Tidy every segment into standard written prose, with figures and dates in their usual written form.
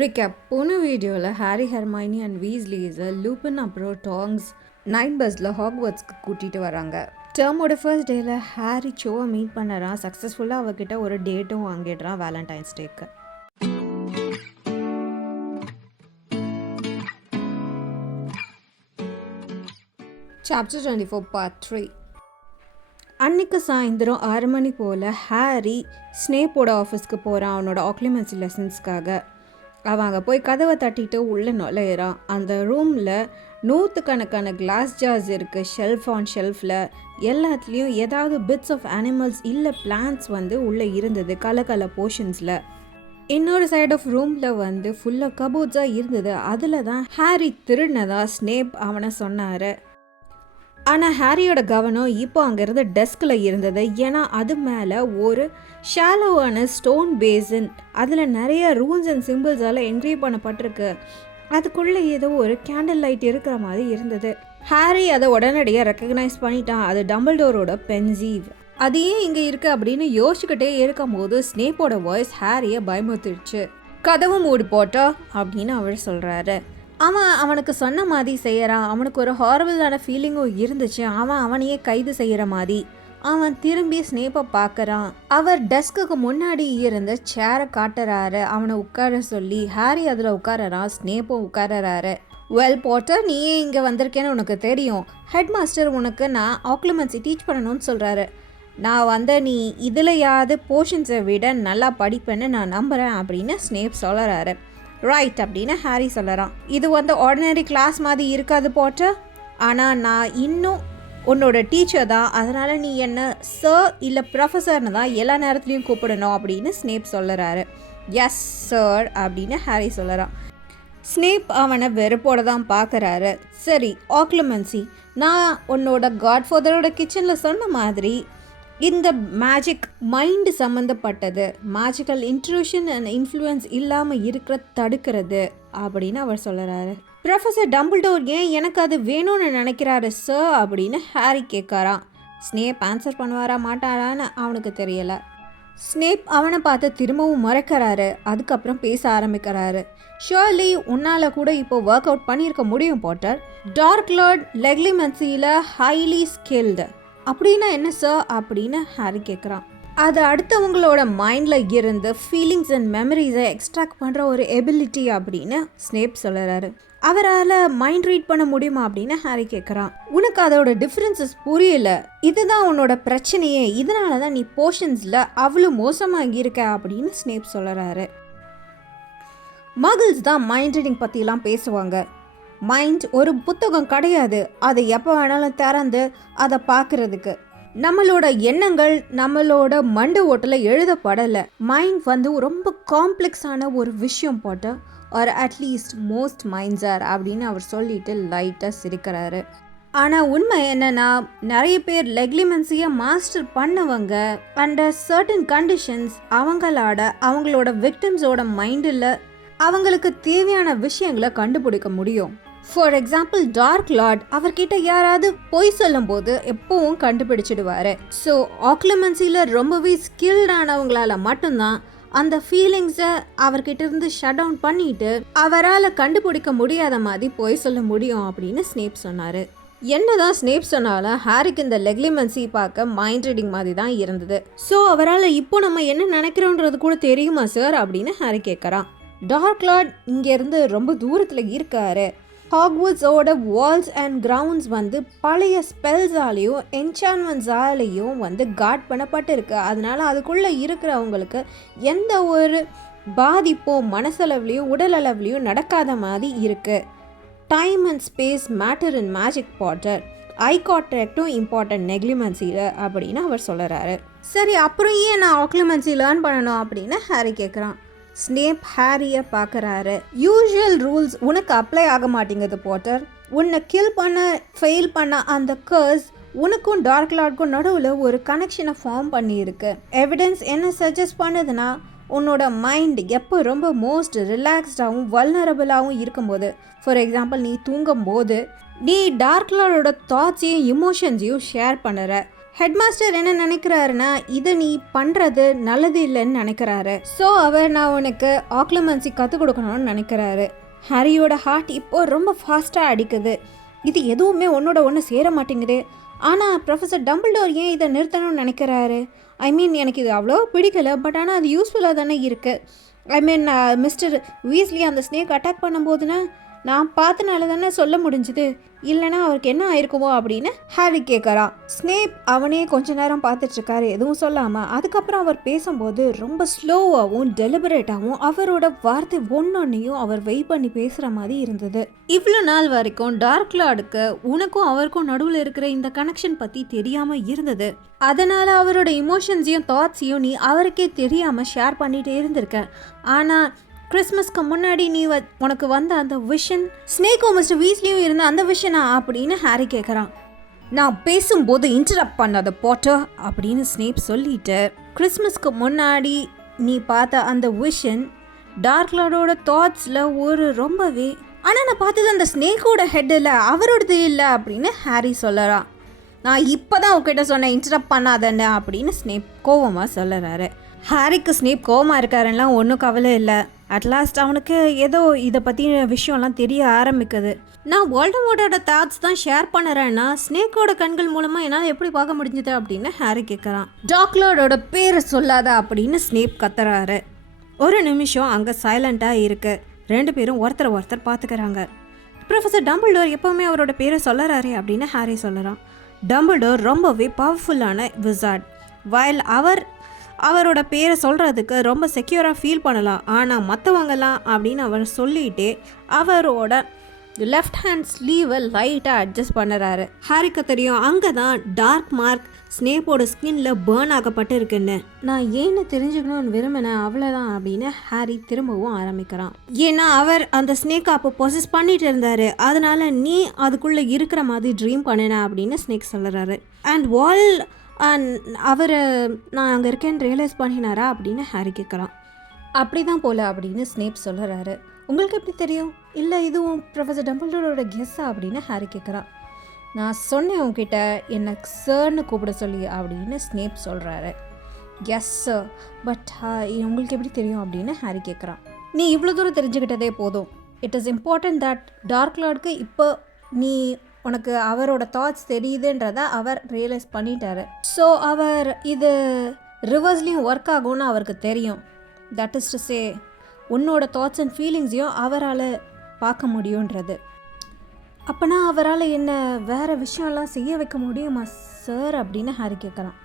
Recap போன வீடியோவில் Harry Hermione and வீஸ்லீஸை லூபின் அப்புறம் டாங்ஸ் நைட் பஸ்ஸில் ஹாக்வர்ட்ஸ்க்கு கூட்டிகிட்டு வராங்க. டேர்மோட ஃபர்ஸ்ட் டேயில் ஹாரி சோவை மீட் பண்ணுறான். சக்ஸஸ்ஃபுல்லாக அவகிட்ட ஒரு டேட்டும் வாங்கிடுறான் வேலண்டைன்ஸ் டேக்கு. Chapter 24 part 3. அன்னைக்கு சாயந்தரம் 6 மணி போல் ஹாரி ஸ்னேப்போட ஆஃபீஸ்க்கு போகிறான் அவனோட ஆக்லிமென்சி லெசன்ஸ்க்காக. அவன் அங்கே போய் கதவை தட்டிட்டு உள்ளே நுழையிறான். அந்த ரூமில் நூற்றுக்கணக்கான கிளாஸ் ஜார்ஸ் இருக்குது. ஷெல்ஃப் ஆன் ஷெல்ஃபில் எல்லாத்துலேயும் ஏதாவது பிட்ஸ் ஆஃப் அனிமல்ஸ் இல்லை பிளான்ட்ஸ் உள்ளே இருந்தது கலர் போர்ஷன்ஸில். இன்னொரு சைட் ஆஃப் ரூமில் ஃபுல்லாக கபோர்ட்ஸாக இருந்தது. அதில் தான் ஹாரி திருடினதா ஸ்னேப் அவனை சொன்னார். ஆனால் ஹாரியோட கவனம் இப்போ அங்கேருந்து டெஸ்கில் இருந்தது. ஏன்னா அது மேலே ஒரு ஷாலோவான ஸ்டோன் பேசின், அதில் நிறைய ரூன்ஸ் அண்ட் சிம்பிள்ஸால் என்க்ரீவ் பண்ணப்பட்டிருக்கு. அதுக்குள்ளே ஏதோ ஒரு கேண்டில் லைட் இருக்கிற மாதிரி இருந்தது. ஹாரி அதை உடனடியாக ரெக்கக்னைஸ் பண்ணிட்டான். அது டம்பிள்டோரோட பென்சீவ். அது ஏன் இங்கே இருக்குது அப்படின்னு யோசிச்சுக்கிட்டே இருக்கும் போது ஸ்னேப்போட வாய்ஸ் ஹாரியை பயமுறுத்திடுச்சு. கதவு மூடி போட்டா அப்படின்னு அவர் சொல்கிறாரு. அவனுக்கு சொன்ன மாதிரி செய்கிறான். அவனுக்கு ஒரு ஹாரபிளான ஃபீலிங்கும் இருந்துச்சு. அவனையே கைது செய்கிற மாதிரி. அவன் திரும்பி ஸ்னேப்பை பார்க்குறான். அவர் டெஸ்க்குக்கு முன்னாடி இருந்த சேரை காட்டுறாரு. அவனை உட்கார சொல்லி ஹாரி அதில் உட்காரறான். ஸ்னேப்பும் உட்காரறாரு. வெல் பாட்டர், நீயே இங்கே வந்திருக்கேன்னு உனக்கு தெரியும். ஹெட் மாஸ்டர் உனக்கு நான் ஆக்லிமென்சி டீச் பண்ணணும்னு சொல்கிறாரு. நான் நீ இதுலையாவது போர்ஷன்ஸை விட நல்லா படிப்பேன்னு நான் நம்புகிறேன் அப்படின்னு ஸ்னேப் சொல்கிறாரு. ரைட் அப்படின்னு ஹாரி சொல்லறான். இது ஆர்டினரி கிளாஸ் மாதிரி இருக்காது பாட்டர். ஆனால் நான் இன்னும் உன்னோட டீச்சர் தான். அதனால் நீ என்ன சார் இல்லை ப்ரொஃபஸர்னு தான் எல்லா நேரத்துலையும் கூப்பிடணும் அப்படின்னு ஸ்னேப் சொல்லறாரு. எஸ் சார் அப்படின்னு ஹாரி சொல்லறான். ஸ்னேப் அவனை வெறுப்போட தான் பார்க்குறாரு. சரி ஆக்லிமென்சி, நான் உன்னோட காட்ஃபாதரோட கிச்சனில் சொன்ன மாதிரி இந்த மேஜிக் மைண்டு சம்மந்தப்பட்டது. மேஜிக்கல் இன்ட்ரூஷன் அண்ட் இன்ஃப்ளூயன்ஸ் இல்லாமல் இருக்கிற தடுக்கிறது அப்படின்னு அவர் சொல்கிறாரு. ப்ரொஃபஸர் டம்பிள்டோர் ஏன் எனக்கு அது வேணும்னு நினைக்கிறாரு சார் அப்படின்னு ஹாரி கேட்குறான். ஸ்னேப் ஆன்சர் பண்ணுவாரா மாட்டாரான்னு அவனுக்கு தெரியலை. ஸ்னேப் அவனை பார்த்து திரும்பவும் மறைக்கிறாரு. அதுக்கப்புறம் பேச ஆரம்பிக்கிறாரு. ஷோர்லி உன்னால் கூட இப்போ ஒர்க் அவுட் பண்ணியிருக்க முடியும் பாட்டர். டார்க் லார்ட் லெக்லிமென்சியில் ஹைலி ஸ்கில்டு அப்படின்னா என்ன சார் அப்படின்னு ஹாரி கேட்குறான். அது அடுத்தவங்களோட மைண்டில் இருந்து ஃபீலிங்ஸ் அண்ட் மெமரிஸை எக்ஸ்ட்ராக்ட் பண்ணுற ஒரு எபிலிட்டி அப்படின்னு ஸ்னேப் சொல்கிறாரு. அவரால் மைண்ட் ரீட் பண்ண முடியுமா அப்படின்னு ஹாரி கேட்குறான். உனக்கு அதோட டிஃப்ரென்சஸ் புரியல, இதுதான் உன்னோட பிரச்சனையே. இதனால தான் நீ போர்ஷன்ஸில் அவ்வளோ மோசமாக இருக்க அப்படின்னு ஸ்னேப் சொல்கிறாரு. மகிள்ஸ் தான் மைண்ட் ரீடிங் பற்றிலாம் பேசுவாங்க. மைண்ட் ஒரு புத்தகம் கிடையாது. அதை எப்போ வேணாலும் திறந்து அதை பார்க்குறதுக்கு. நம்மளோட எண்ணங்கள் நம்மளோட மண்டு ஓட்டில் எழுதப்படலை. மைண்ட் ரொம்ப காம்ப்ளெக்ஸான ஒரு விஷயம் போட்டு ஒரு அட்லீஸ்ட் மோஸ்ட் மைண்ட்ஸ் ஆர் அப்படின்னு அவர் சொல்லிட்டு லைட்டாக சிரிக்கிறாரு. ஆனால் உண்மை என்னன்னா, நிறைய பேர் லெக்லிமென்சியை மாஸ்டர் பண்ணவங்க அண்டர் சர்டன் கண்டிஷன்ஸ் அவங்களோட விக்டிம்ஸோட மைண்டில் அவங்களுக்கு தேவையான விஷயங்களை கண்டுபிடிக்க முடியும். ஃபார் எக்ஸாம்பிள் டார்க் லார்ட், அவர்கிட்ட யாராவது பொய் சொல்லும் போது எப்பவும் கண்டுபிடிச்சிடுவாரு. ஸோ ஆக்லிமென்சியில் ரொம்பவே ஸ்கில்டானவங்களால மட்டும்தான் அந்த ஃபீலிங்ஸை அவர்கிட்ட இருந்து ஷட் டவுன் பண்ணிட்டு அவரால் கண்டுபிடிக்க முடியாத மாதிரி பொய் சொல்ல முடியும் அப்படின்னு ஸ்னேப் சொன்னார். என்னதான் ஸ்னேப் சொன்னாலும் ஹாரிக்கு இந்த லெக்லிமென்சி பார்க்க மைண்ட் ரீடிங் மாதிரி தான் இருந்தது. ஸோ அவரால் இப்போ நம்ம என்ன நினைக்கிறோன்றது கூட தெரியுமா சார் அப்படின்னு ஹாரி கேட்குறான். டார்க் லார்ட் இங்கேருந்து ரொம்ப தூரத்தில் இருக்காரு. ஹாக்வர்ட்ஸோட வால்ஸ் அண்ட் கிரவுண்ட்ஸ் பழைய ஸ்பெல்ஸாலேயும் என்சான்மெண்ட்ஸாலேயும் கார்ட் பண்ணப்பட்டிருக்கு. அதனால அதுக்குள்ளே இருக்கிறவங்களுக்கு எந்த ஒரு பாதிப்பும் மனசளவுலையும் உடல் அளவுலையும் நடக்காத மாதிரி இருக்குது. Time and space matter in magic Potter. Eye கான்டாக்டும் இம்பார்ட்டன்ட் நெக்லிமென்சியில் அப்படின்னு அவர் சொல்கிறாரு. சரி, அப்புறம் ஏன் நான் ஆக்லிமென்சி லேர்ன் பண்ணணும் அப்படின்னு ஹாரி கேட்குறான். ஸ்னேப் ஹாரியை பார்க்குறாரு. யூஷுவல் ரூல்ஸ் உனக்கு அப்ளை ஆக மாட்டேங்குது பாட்டர். உன்னை கில் பண்ண ஃபெயில் பண்ண அந்த கர்ஸ் உனக்கும் டார்க் லார்டுக்கும் நடுவில் ஒரு கனெக்ஷனை ஃபார்ம் பண்ணியிருக்கு. எவிடன்ஸ் என்ன சஜஸ்ட் பண்ணுதுன்னா, உன்னோட மைண்ட் எப்போ ரொம்ப மோஸ்ட் ரிலாக்ஸ்டாகவும் வல்னரபிளாகவும் இருக்கும்போது, ஃபார் எக்ஸாம்பிள் நீ தூங்கும் போது நீ டார்க் லார்டோட தாட்ஸையும் இமோஷன்ஸையும் ஷேர் பண்ணுற. ஹெட் மாஸ்டர் என்ன நினைக்கிறாருன்னா இதை நீ பண்ணுறது நல்லது இல்லைன்னு நினைக்கிறாரு. ஸோ அவர் நான் உனக்கு ஆக்லிமென்சி கற்றுக் கொடுக்கணும்னு நினைக்கிறாரு. ஹாரியோட ஹார்ட் இப்போ ரொம்ப ஃபாஸ்ட்டாக அடிக்குது. இது எதுவுமே ஒன்னோட ஒன்று சேர மாட்டேங்குது. ஆனால் ப்ரொஃபஸர் டம்பிள்டோர் ஏன் இதை நிறுத்தணும்னு நினைக்கிறாரு? ஐ மீன் எனக்கு இது அவ்வளோ பிடிக்கல, பட் ஆனால் அது யூஸ்ஃபுல்லாக தானே இருக்குது. ஐ மீன் மிஸ்டர் வீஸ்லி அந்த ஸ்னேக் அட்டாக் பண்ணும்போதுன்னா நான் பார்த்தனால தானே சொல்ல முடிஞ்சுது, இல்லைனா அவருக்கு என்ன ஆயிருக்குமோ அப்படின்னு ஹாரி கேட்குறான். ஸ்னேப் அவனே கொஞ்ச நேரம் பார்த்துட்ருக்காரு, எதுவும் சொல்லாமல். அதுக்கப்புறம் அவர் பேசும்போது ரொம்ப ஸ்லோவாகவும் டெலிபரேட்டாகவும் அவரோட வார்த்தை ஒன்னொன்னையும் அவர் வெயிட் பண்ணி பேசுகிற மாதிரி இருந்தது. இவ்வளோ நாள் வரைக்கும் டார்க் லார்டுக்கு உனக்கும் அவருக்கும் நடுவில் இருக்கிற இந்த கனெக்ஷன் பற்றி தெரியாமல் இருந்தது. அதனால் அவரோட இமோஷன்ஸையும் தாட்ஸையும் நீ அவருக்கே தெரியாமல் ஷேர் பண்ணிகிட்டே இருந்திருக்க. ஆனால் கிறிஸ்மஸ்க்கு முன்னாடி நீ உனக்கு வந்த அந்த விஷன் ஸ்னேக்கும் மிஸ்டர் வீஸ்லியும் இருந்த அந்த விஷனா அப்படின்னு ஹாரி கேட்குறான். நான் பேசும்போது இன்டரப்ட் பண்ணாத போட்டோ அப்படின்னு ஸ்னேப் சொல்லிட்டு, கிறிஸ்மஸ்க்கு முன்னாடி நீ பார்த்த அந்த விஷன் டார்க் லார்டோட தாட்ஸில் ஒரு ரொம்பவே, ஆனால் நான் பார்த்தது அந்த ஸ்னேக்கோட ஹெட் இல்லை, அவரோடது இல்லை அப்படின்னு ஹாரி சொல்லறான். நான் இப்போ தான் உங்ககிட்ட சொன்னேன் இன்டரப்ட் பண்ணாதன்னு அப்படின்னு ஸ்னேப் கோவமாக சொல்லுறாரு. ஹாரிக்கு ஸ்னேப் கோவமாக இருக்காருலாம் ஒன்றும் கவலை இல்லை. அட்லாஸ்ட் அவனுக்கு ஏதோ இதை பற்றி விஷயம்லாம் தெரிய ஆரம்பிக்குது. நான் வோல்டமோர்ட்டோட தாட்ஸ் தான் ஷேர் பண்ணுறேன்னா ஸ்னேக்கோட கண்கள் மூலமாக என்னால் எப்படி பார்க்க முடிஞ்சது அப்படின்னு ஹாரி கேட்குறான். டார்க் லார்டோட பேரை சொல்லாத அப்படின்னு ஸ்னேப் கத்துறாரு. ஒரு நிமிஷம் அங்கே சைலண்ட்டாக இருக்குது. ரெண்டு பேரும் ஒருத்தர் பார்த்துக்கிறாங்க. ப்ரொஃபஸர் டம்பிள்டோர் எப்போவுமே அவரோட பேரை சொல்லறாரு அப்படின்னு ஹாரி சொல்லறான். டம்பிள்டோர் ரொம்பவே பவர்ஃபுல்லான விசார்ட். வயல் அவரோட பேரை சொல்கிறதுக்கு ரொம்ப செக்யூராக ஃபீல் பண்ணலாம். ஆனால் மற்றவங்கலாம் அப்படின்னு அவர் சொல்லிகிட்டே அவரோட லெஃப்ட் ஹேண்ட் ஸ்லீவை லைட்டாக அட்ஜஸ்ட் பண்ணுறாரு. ஹாரிக்கு தெரியும் அங்கே தான் டார்க் மார்க் ஸ்னேப்போட ஸ்கின்ல பேர்ன் ஆகப்பட்டு இருக்குன்னு. நான் ஏன்னு தெரிஞ்சுக்கணும்னு விரும்பினேன், அவ்வளோதான் அப்படின்னு ஹாரி திரும்பவும் ஆரம்பிக்கிறான். ஏன்னா அவர் அந்த ஸ்னேக்கை அப்போ பொசஸ் பண்ணிட்டு இருந்தாரு, அதனால நீ அதுக்குள்ளே இருக்கிற மாதிரி ட்ரீம் பண்ணின அப்படின்னு ஸ்னேக் சொல்கிறாரு. அண்ட் அவர் நான் அங்கே இருக்கேன்னு ரியலைஸ் பண்ணினாரா அப்படின்னு ஹாரி கேட்குறான். அப்படி தான் போல அப்படின்னு ஸ்னேப் சொல்கிறாரு. உங்களுக்கு எப்படி தெரியும்? இல்லை இதுவும் ப்ரொஃபஸர் டம்பிள்டோரோட கெஸ்ஸா அப்படின்னு ஹாரி கேட்குறான். நான் சொன்னேன் உங்ககிட்ட என்னை சார்னு கூப்பிட சொல்லி அப்படின்னு ஸ்னேப் சொல்கிறாரு. எஸ் சார், பட் உங்களுக்கு எப்படி தெரியும் அப்படின்னு ஹாரி கேட்குறான். நீ இவ்வளோ தூரம் தெரிஞ்சுக்கிட்டதே போதும். It is important that dark லார்டுக்கு இப்போ நீ உனக்கு அவரோட தாட்ஸ் தெரியுதுன்றத அவர் ரியலைஸ் பண்ணிட்டாரு. ஸோ அவர் இது ரிவர்ஸ்லேயும் ஒர்க் ஆகும்னு அவருக்கு தெரியும். தட் இஸ் டு சே உன்னோட தாட்ஸ் அண்ட் ஃபீலிங்ஸையும் அவரால் பார்க்க முடியுன்றது. அப்போனா அவரால் என்ன வேறு விஷயம்லாம் செய்ய வைக்க முடியுமா சார் அப்படின்னு ஹாரி கேட்குறான்.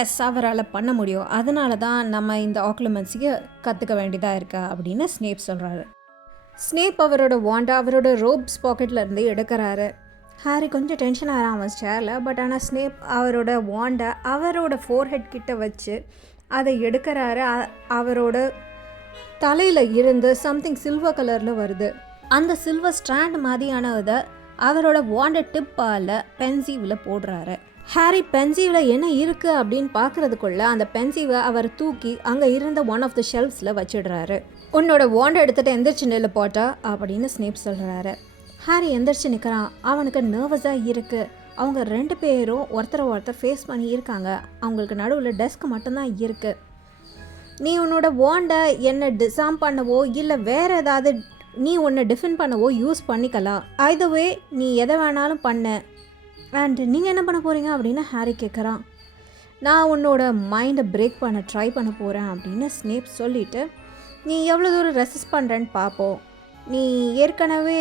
எஸ், அவரால் பண்ண முடியும். அதனால தான் நம்ம இந்த ஆக்லிமென்ஸியை கற்றுக்க வேண்டியதாக இருக்கா அப்படின்னு ஸ்னேப் சொல்கிறாரு. ஸ்னேப் அவரோட வாண்டை அவரோட ரோப்ஸ் பாக்கெட்டில் இருந்து எடுக்கிறாரு. ஹாரி கொஞ்சம் டென்ஷன் ஆகிறான் அவன் சேரில். பட் ஆனால் ஸ்னேப் அவரோட வாண்டை அவரோட ஃபோர்ஹெட் கிட்ட வச்சு அதை எடுக்கிறாரு. அவரோட தலையில் இருந்து சம்திங் சில்வர் கலரில் வருது. அந்த சில்வர் ஸ்ட்ராண்ட் மாதிரியானதை அவரோட வாண்ட டிப்பால் பென்சிவில் போடுறாரு. ஹாரி பென்சிவில் என்ன இருக்குது அப்படின்னு பார்க்குறதுக்குள்ள அந்த பென்சிவை அவர் தூக்கி அங்கே இருந்த ஒன் ஆஃப் த ஷெல்ஃப்ஸில் வச்சிடுறாரு. உன்னோட வாண்டை எடுத்துகிட்டு எந்திரிச்சு நெல் போட்டா அப்படின்னு ஸ்னேப் சொல்கிறாரு. ஹாரி எந்திரிச்சு நிற்கிறான். அவனுக்கு நர்வஸாக இருக்குது. அவங்க ரெண்டு பேரும் ஒருத்தர் ஃபேஸ் பண்ணி இருக்காங்க. அவங்களுக்கு நடுவில் டெஸ்க் மட்டும்தான் இருக்குது. நீ உன்னோட வாண்டை என்ன டிசாம் பண்ணவோ இல்லை வேறு ஏதாவது நீ உன்னை டிஃபெண்ட் பண்ணவோ யூஸ் பண்ணிக்கலாம். ஐதவே நீ எதை வேணாலும் பண்ண. அண்ட் நீங்கள் என்ன பண்ண போகிறீங்க அப்படின்னு ஹாரி கேட்குறான். நான் உன்னோட மைண்டை பிரேக் பண்ண ட்ரை பண்ண போகிறேன் அப்படின்னு ஸ்னேப் சொல்லிவிட்டு, நீ எவ்வளோ தூரம் ரெசிஸ்ட் பண்ணுறேன்னு பார்ப்போம். நீ ஏற்கனவே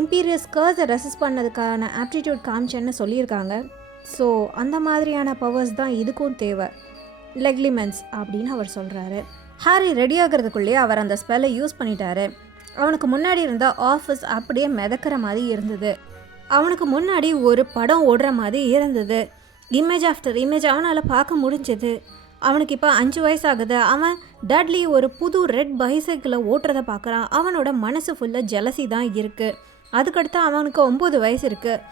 இம்பீரியஸ் கர்ஸை ரெசிஸ்ட் பண்ணதுக்கான ஆப்டிடியூட் காமிச்சேன்னு சொல்லியிருக்காங்க. ஸோ அந்த மாதிரியான பவர்ஸ் தான் இதுக்கும் தேவை, லெக்லிமென்ஸ் அப்படின்னு அவர் சொல்கிறாரு. ஹாரி ரெடி ஆகிறதுக்குள்ளேயே அவர் அந்த ஸ்பெல்லை யூஸ் பண்ணிட்டாரு. அவனுக்கு முன்னாடி இருந்த ஆஃபீஸ் அப்படியே மிதக்கிற மாதிரி இருந்தது. அவனுக்கு முன்னாடி ஒரு படம் ஓடுற மாதிரி இருந்தது. இமேஜ் ஆஃப்டர் இமேஜ் அவனால் பார்க்க முடிஞ்சது. அவனுக்கு இப்போ 5 வயசு ஆகுது. அவன் டட்லி ஒரு புது ரெட் பைசைக்கிளை ஓட்டுறதை பார்க்குறான். அவனோட மனசு ஃபுல்லாக ஜெலசி தான் இருக்குது. அதுக்கடுத்து அவனுக்கு 9 வயசு இருக்குது.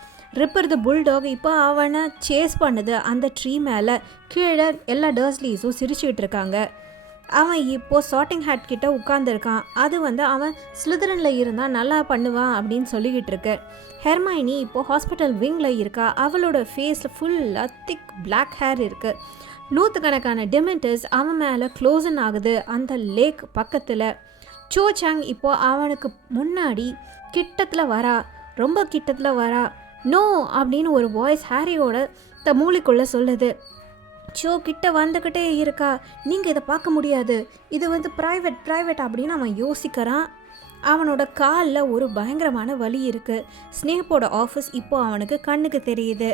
ரிப்பர் த புல்டாக் இப்போ அவனை சேஸ் பண்ணுது. அந்த ட்ரீ மேலே கீழே எல்லா டர்ஸ்லீஸும் சிரிச்சுக்கிட்டு இருக்காங்க. அவன் இப்போது சார்ட்டிங் ஹேட் கிட்ட உட்காந்துருக்கான். அது வந்து அவன் ஸ்லிதரனில் இருந்தால் நல்லா பண்ணுவான் அப்படின்னு சொல்லிக்கிட்டு இருக்கு. ஹெர்மைனி இப்போது ஹாஸ்பிட்டல் விங்கில் இருக்கா. அவளோட ஃபேஸில் ஃபுல்லாக திக் பிளாக் ஹேர் இருக்குது. நூற்றுக்கணக்கான டெமெண்டர்ஸ் அவன் மேலே க்ளோசன் ஆகுது அந்த லேக் பக்கத்தில். சோ சாங் இப்போது அவனுக்கு முன்னாடி கிட்டத்தில் வரா, ரொம்ப கிட்டத்தில் வரா. நோ அப்படின்னு ஒரு வாய்ஸ் ஹாரியோட மூளைக்குள்ளே சொல்லுது. சோ கிட்ட வந்துக்கிட்டே இருக்கா. நீங்கள் இதை பார்க்க முடியாது, இது வந்து ப்ரைவேட் அப்படின்னு அவன் யோசிக்கிறான். அவனோட காலில் ஒரு பயங்கரமான வலி இருக்குது. ஸ்னேப்போட ஆஃபீஸ் இப்போ அவனுக்கு கண்ணுக்கு தெரியுது.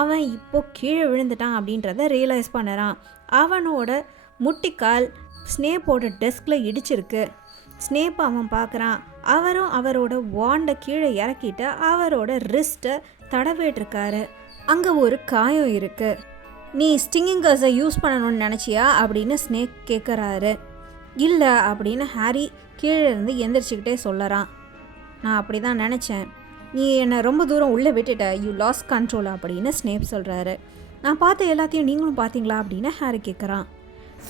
அவன் இப்போ கீழே விழுந்துட்டான் அப்படின்றத ரியலைஸ் பண்ணுறான். அவனோட முட்டிக்கால் ஸ்னேப்போட டெஸ்கில் இடிச்சிருக்கு. ஸ்னேப் அவன் பார்க்குறான். அவரும் அவரோட வாண்டை கீழே இறக்கிட்டு அவரோட ரிஸ்ட்டை தடவிட்டுருக்காரு. அங்கே ஒரு காயம் இருக்குது. நீ ஸ்டிங்கிங் கர்ஸை யூஸ் பண்ணணும்னு நினச்சியா அப்படின்னு ஸ்னேக் கேட்குறாரு. இல்லை அப்படின்னு ஹாரி கீழே இருந்து எந்திரிச்சிக்கிட்டே சொல்லறான். நான் அப்படி தான் நினச்சேன், நீ என்னை ரொம்ப தூரம் உள்ளே விட்டுட்ட, யூ லாஸ் கண்ட்ரோல் அப்படின்னு ஸ்னேப் சொல்கிறாரு. நான் பார்த்த எல்லாத்தையும் நீங்களும் பார்த்தீங்களா அப்படின்னு ஹாரி கேட்குறான்.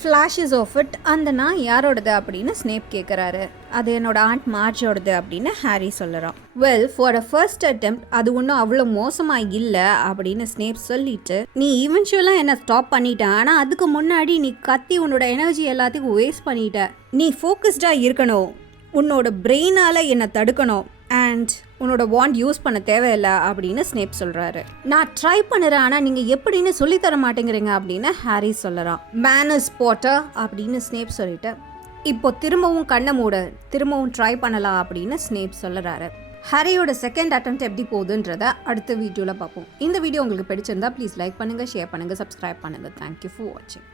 Flashes of it. அந்த நான் யாரோடது அப்படின்னு ஸ்னேப் கேட்குறாரு. அது என்னோட ஆண்ட் மார்ஜோடது அப்படின்னு ஹாரி சொல்லுறான். Well, for a first attempt அது ஒன்றும் அவ்வளோ மோசமாக இல்லை அப்படின்னு ஸ்னேப் சொல்லிட்டு, நீ ஈவென்ச்சுவலாக என்னை ஸ்டாப் பண்ணிட்ட, ஆனால் அதுக்கு முன்னாடி நீ கத்தி உன்னோட எனர்ஜி எல்லாத்தையும் வேஸ்ட் பண்ணிட்ட. நீ ஃபோக்கஸ்டாக இருக்கணும், உன்னோட பிரெயினால் என்னை தடுக்கணும், அண்ட் உன்னோட வாண்ட் யூஸ் பண்ண தேவையில்லை அப்படின்னு ஸ்னேப் சொல்கிறாரு. நான் ட்ரை பண்ணுறேன், ஆனால் நீங்கள் எப்படின்னு சொல்லித்தர மாட்டேங்கிறீங்க அப்படின்னு ஹாரி சொல்லுறான். மேனர்ஸ் பாட்டர் அப்படின்னு ஸ்னேப் சொல்லிட்டு, இப்போ திரும்பவும் கண்ணை மூட, திரும்பவும் ட்ரை பண்ணலாம் அப்படின்னு ஸ்னேப் சொல்லுறாரு. ஹாரியோட செகண்ட் அட்டெம்ப்ட் எப்படி போகுதுன்றத அடுத்த வீடியோவில் பார்ப்போம். இந்த வீடியோ உங்களுக்கு பிடிச்சிருந்தா ப்ளீஸ் லைக் பண்ணுங்கள், ஷேர் பண்ணுங்கள், சப்ஸ்கிரைப் பண்ணுங்கள். தேங்க்யூ ஃபார் வாட்சிங்.